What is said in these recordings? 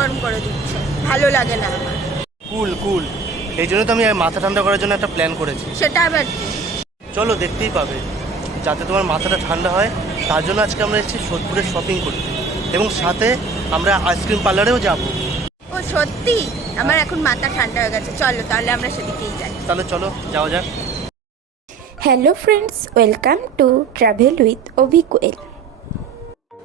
গরম করে দিচ্ছে, ভালো লাগে না আমার। কুল কুল, এই জন্য তো আমি মাথা ঠান্ডা করার জন্য একটা প্ল্যান করেছি। সেটা আবার কি? চলো, দেখতেই পাবে। যাতে তোমার মাথাটা ঠান্ডা হয় তার জন্য আজকে আমরা এসেছি সোদপুরে শপিং করতে, এবং সাথে আমরা আইসক্রিম পার্লারেও যাব। ও সত্যি? আমার এখন মাথা ঠান্ডা হয়ে গেছে, চলো তাহলে আমরা সেদিকেই যাই। তাহলে চলো যাওয়া যাক। Hello friends, welcome to travel with অভিকোয়েল।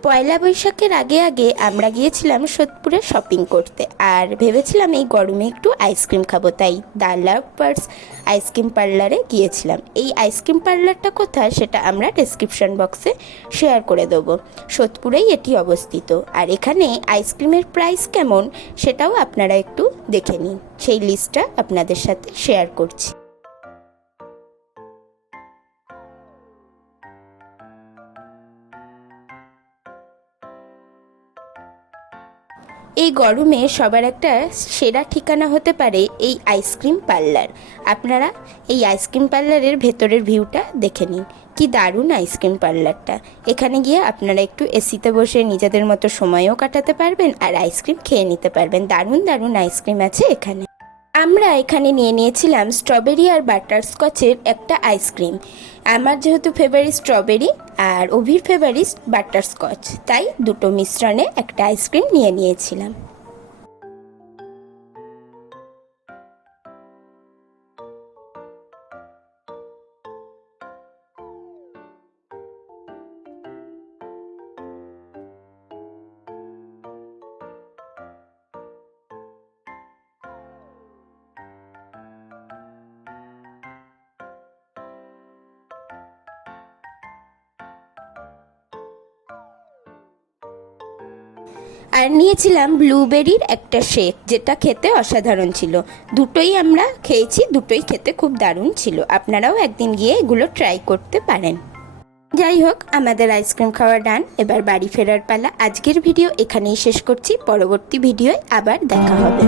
পয়লা বৈশাখের আগে আগে আমরা গিয়েছিলাম সোদপুরে শপিং করতে, আর ভেবেছিলাম এই গরমে একটু আইসক্রিম খাবো, তাই দ্য লাভার্স আইসক্রিম পার্লারে গিয়েছিলাম। এই আইসক্রিম পার্লারটা কোথায় সেটা আমরা ডেসক্রিপশন বক্সে শেয়ার করে দেবো। সোদপুরেই এটি অবস্থিত, আর এখানে আইসক্রিমের প্রাইস কেমন সেটাও আপনারা একটু দেখে নিন, সেই লিস্টটা আপনাদের সাথে শেয়ার করছি। এই গরমে সবার একটা সেরা ঠিকানা হতে পারে এই আইসক্রিম পার্লার। আপনারা এই আইসক্রিম পার্লারের ভেতরের ভিউটা দেখে নিন, কি দারুণ আইসক্রিম পার্লারটা। এখানে গিয়ে আপনারা একটু এসিতে বসে নিজেদের মতো সময়ও কাটাতে পারবেন আর আইসক্রিম খেয়ে নিতে পারবেন। দারুণ দারুণ আইসক্রিম আছে এখানে। আমরা এখানে নিয়ে নিয়েছিলাম স্ট্রবেরি আর বাটারস্কচের একটা আইসক্রিম। আমার যেহেতু ফেভারিট স্ট্রবেরি আর অভির ফেভারিট বাটারস্কচ, তাই দুটো মিশ্রণে একটা আইসক্রিম নিয়ে নিয়েছিলাম। আর নিয়েছিলাম ব্লুবেরির একটা শেক, যেটা খেতে অসাধারণ ছিল। দুটোই আমরা খেয়েছি, দুটোই খেতে খুব দারুণ ছিল। আপনারাও একদিন গিয়ে এগুলো ট্রাই করতে পারেন। যাই হোক, আমাদের আইসক্রিম খাওয়া ডান, এবার বাড়ি ফেরার পালা। আজকের ভিডিও এখানেই শেষ করছি, পরবর্তী ভিডিওয় আবার দেখা হবে।